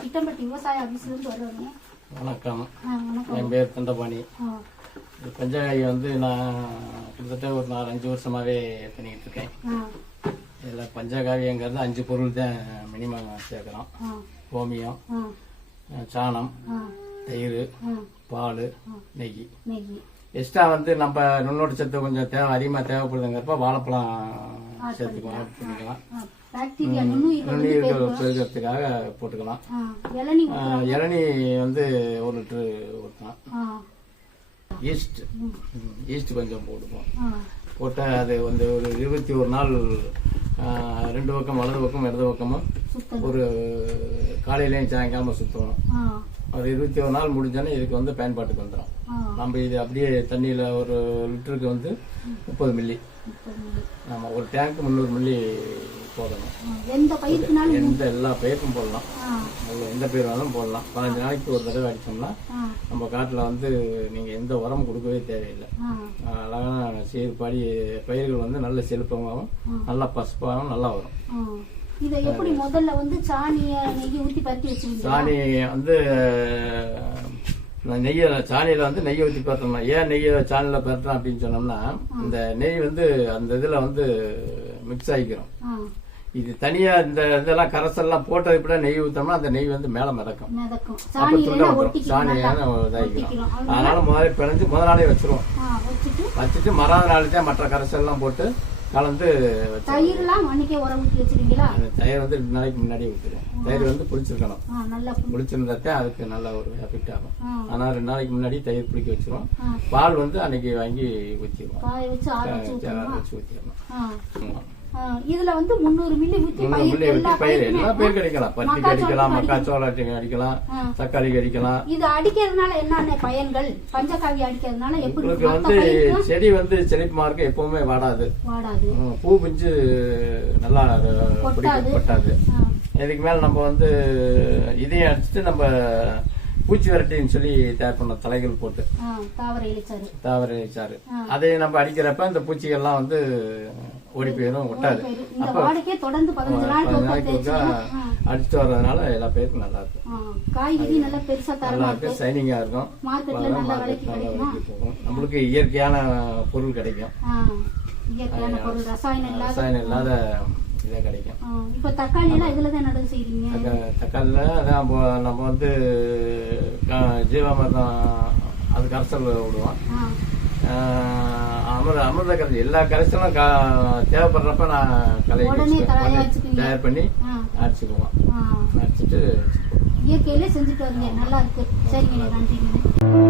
திட்டம்பட்டி விவசாய ஆபீஸ்ல இருந்து வர்றோங்க வணக்கம். என் பேர் தண்டபாணி இது பஞ்சகாய் வந்து நான் கிட்டத்தட்ட ஒரு நாலு அஞ்சு வருஷமாவே பண்ணிக்கிட்டு இருக்கேன். இதில் பஞ்சகாவியங்கிறது அஞ்சு பொருள் தான் மினிமம் சேர்க்குறோம். கோமியம் சாணம் தயிர் பால் நெய். எக்ஸ்ட்ரா வந்து நம்ம நுண்ணோட்டு சத்து கொஞ்சம் தேவை அதிகமாக தேவைப்படுதுங்கிறப்ப வாழைப்பழம் சேர்த்துக்கலாம் பண்ணிக்கலாம். பாக்டீரியா நுண்ணுயிர்கள். பெருகிறதுக்காக போட்டுக்கலாம். இளநீ வந்து ஒரு லிட்டரு ஊற்றலாம் ஈஸ்ட் ஈஸ்ட் கொஞ்சம் போடுவோம் ஆ, போட்டு அது வந்து ஒரு இருபத்தி ஒரு நாள் ரெண்டு பக்கம் வலது பக்கம் இடது பக்கமும் ஒரு காலையிலையும் சாயங்காலம் சுற்றணும் அது இருபத்தி ஒரு நாள் முடிஞ்சோன்னே இதுக்கு வந்து பயன்பாட்டுக்கு வந்துடும் நம்ம இது அப்படியே தண்ணியில் ஒரு லிட்டருக்கு வந்து முப்பது மில்லி. முப்பது மில்லி. நம்ம ஒரு டேங்க் முந்நூறு மில்லி போடணும் எந்த பயிர்க்குனாலும் எந்த எல்லா பயிருக்கும் போடலாம். எந்த பயிர் வேணாலும் போடலாம். பதினஞ்சு நாளைக்கு ஒரு தடவை அடிச்சோம்னா ஆ, நம்ம காட்டில் வந்து நீங்கள் எந்த உரம் கொடுக்கவே தேவையில்லை. அழகான சீர்பாடி பயிர்கள் வந்து நல்ல செழிப்பமாகவும் நல்லா பசுப்பாகவும் நல்லா வரும். இதை எப்படி முதல்ல வந்து சாணிய நெய் ஊத்தி பத்தி வச்சிருந்தீங்க சாணி வந்து நெய்யை சாணியில வந்து நெய்யை ஊற்றி பார்த்தோம்னா ஏன் நெய்யை சாணியில் பரட்டுறோம் அப்படின்னு சொன்னோம்னா இந்த நெய் வந்து அந்த இதில் வந்து மிக்ஸ் ஆகிக்கிறோம். இது தனியா இந்த இதெல்லாம் கரைசல்லாம் போட்டது கூட நெய் ஊற்றோம்னா அந்த நெய் வந்து மேலே மிதக்கும். அப்போ துண்டை ஒட்டிக்கிறோம் சாணி. இதாகிக்கிறோம். அதனால முதல்ல பிணைஞ்சு முத நாளே வச்சிருவோம். வச்சுட்டு மறாத நாள் தான் மற்ற கரைசல்லாம் போட்டு கலந்து தயிர்லாம் அன்னைக்கே வச்சிருக்கீங்களா தயிர் வந்து ரெண்டு நாளைக்கு முன்னாடியே ஊற்றிடுவோம் தயிர் வந்து புளிச்சிருக்கணும். புளிச்சிருந்தாத்தே அதுக்கு நல்ல ஒரு எஃபெக்ட் ஆகும். ஆனால் ரெண்டு நாளைக்கு முன்னாடி தயிர் புளிக்க வச்சிருவோம். ஆ. பால் வந்து அன்னைக்கு வாங்கி ஊற்றிடுவோம் வச்சு ஊற்றிடணும் இதுல வந்து முந்நூறு மில்லி ஊத்தி பயிர் எல்லா பயிர் பயிருக்கு அடிக்கலாம். பருத்திக்கு மக்காச்சோளத்துக்கு அடிக்கலாம். தக்காளிக்கு அடிக்கலாம். இது அடிக்கிறதுனால என்னென்ன பயன்கள்? பஞ்சகாவி அடிக்கிறதுனால எப்படி உங்களுக்கு மத்த வந்து செடி வந்து செழிப்புமா இருக்கு எப்பவுமே வாடாது. பூ பிஞ்சு நல்லா ஆ, இதுக்கு மேல நம்ம வந்து இதையும் அடிச்சுட்டு நம்ம பூச்சி விரட்டின்னு சொல்லி தயார் பண்ண தலைகள் போட்டு. தாவர இலைச்சாறு. தாவர சாறு ஆ. அதை நம்ம அடிக்கிறப்ப இந்த பூச்சிகள்லாம் வந்து ஓடி போயிடும் ஒட்டாது. தொடர்ந்து பதினஞ்சு நாளைக்கு தேய்ச்சி அடிச்சுட்டு வர்றதுனால எல்லா பேருக்கும் நல்லா இருக்கும் காய்கறி நல்லா பெருசா நல்லா தரமா இருக்கு. இருக்கு சைனிங்கா இருக்கும் மார்க்கெட்ல நல்ல விலைக்கு போகும். நம்மளுக்கு இயற்கையான பொருள் கிடைக்கும். ஆ, இயற்கையான பொருள் ரசாயனம் இல்லாத ரசாயனம் இல்லாத இதே கிடைக்கும். இப்ப தக்காளி எல்லாம் நடவு தக்காளியில் அதான் நம்ம வந்து ஜீவாமிர்தம் அது கரைசல் விடுவோம். அமிர்த அமிர்த கரைசல் எல்லா கரைசலும் க- தேவைப்படுறப்ப நான் தயாரிச்சுக்குவீங்க. தயார் பண்ணி ஆ. அடிச்சுட்டு இயற்கையில செஞ்சுட்டு வரீங்க நல்லா இருக்கு. சரிங்க நன்றிங்க.